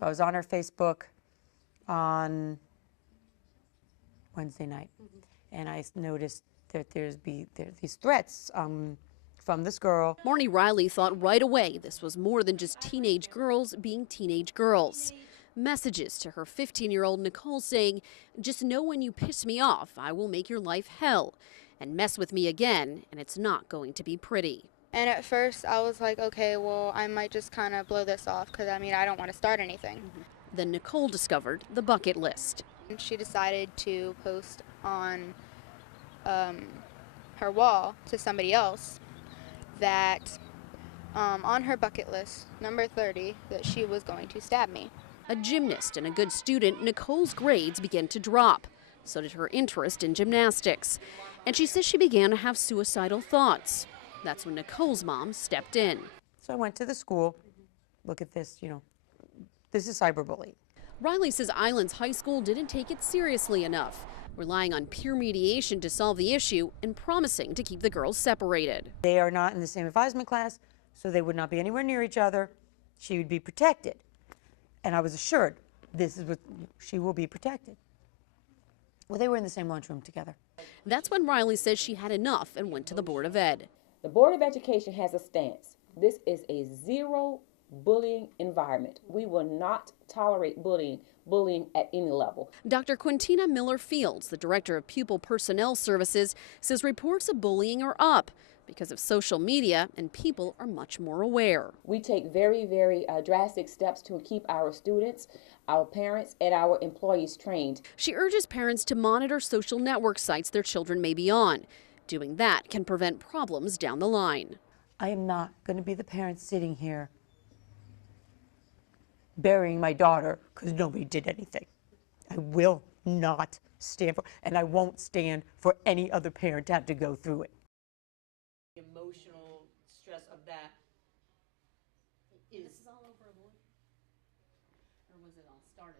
So I was on her Facebook on Wednesday night, and I noticed that there's these threats from this girl. Marnie Riley thought right away this was more than just teenage girls being teenage girls. Messages to her 15-year-old Nicole saying, "Just know when you piss me off, I will make your life hell. And mess with me again, and it's not going to be pretty." And at first I was like, okay, well, I might just kind of blow this off because, I mean, I don't want to start anything. Then Nicole discovered the bucket list. And she decided to post on her wall to somebody else that on her bucket list, number 30, that she was going to stab me. A gymnast and a good student, Nicole's grades began to drop. So did her interest in gymnastics. And she says she began to have suicidal thoughts. That's when Nicole's mom stepped in. So I went to the school. Look at this, this is cyberbullying. Riley says Islands High School didn't take it seriously enough, relying on peer mediation to solve the issue and promising to keep the girls separated. They are not in the same advisement class, so they would not be anywhere near each other. She would be protected. And I was assured this is what she will be protected. Well, they were in the same lunchroom together. That's when Riley says she had enough and went to the Board of Ed. The Board of Education has a stance. This is a zero bullying environment. We will not tolerate bullying at any level. Dr. Quintina Miller Fields, the director of Pupil Personnel Services, says reports of bullying are up because of social media and people are much more aware. We take very, very drastic steps to keep our students, our parents, and our employees trained. She urges parents to monitor social network sites their children may be on. Doing that can prevent problems down the line. I am not going to be the parent sitting here burying my daughter because nobody did anything. I will not stand for, and I won't stand for any other parent to have to go through it. The emotional stress of that is. This is all over, or was it all started?